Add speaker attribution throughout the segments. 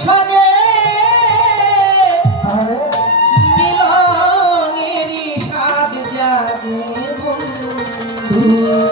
Speaker 1: সনে মিলনের সাদ যাবে বন্ধু।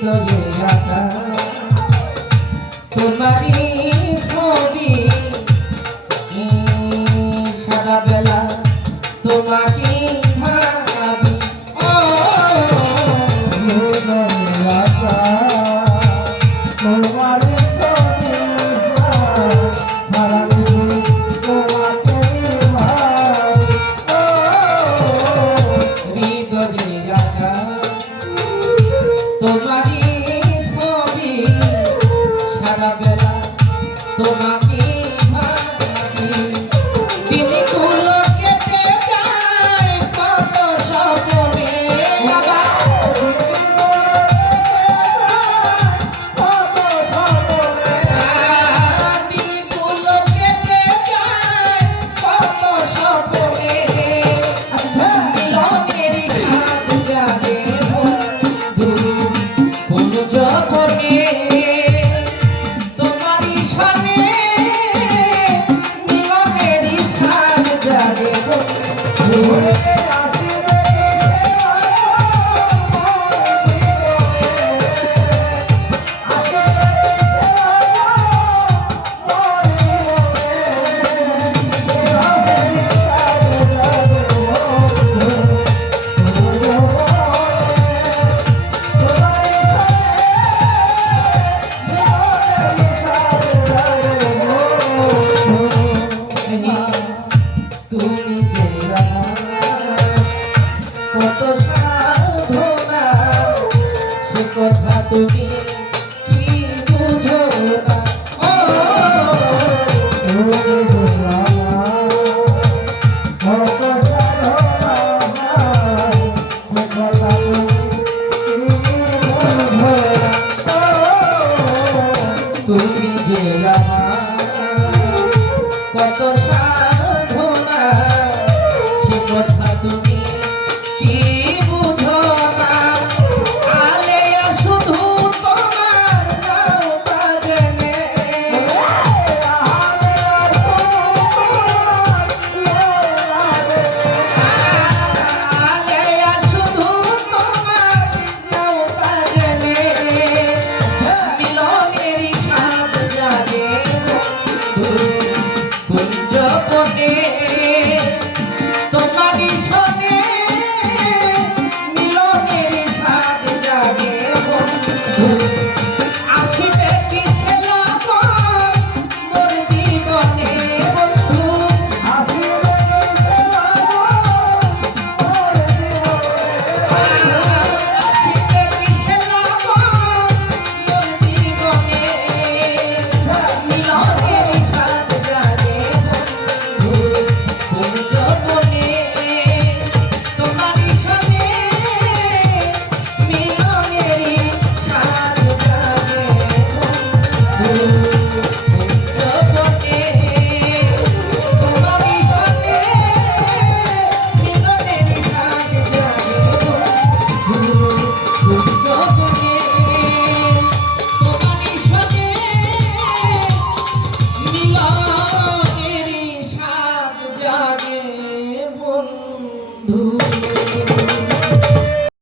Speaker 1: চলে আসা তোমারই কথা তুমি কি বুঝো না তুমি যে কত সার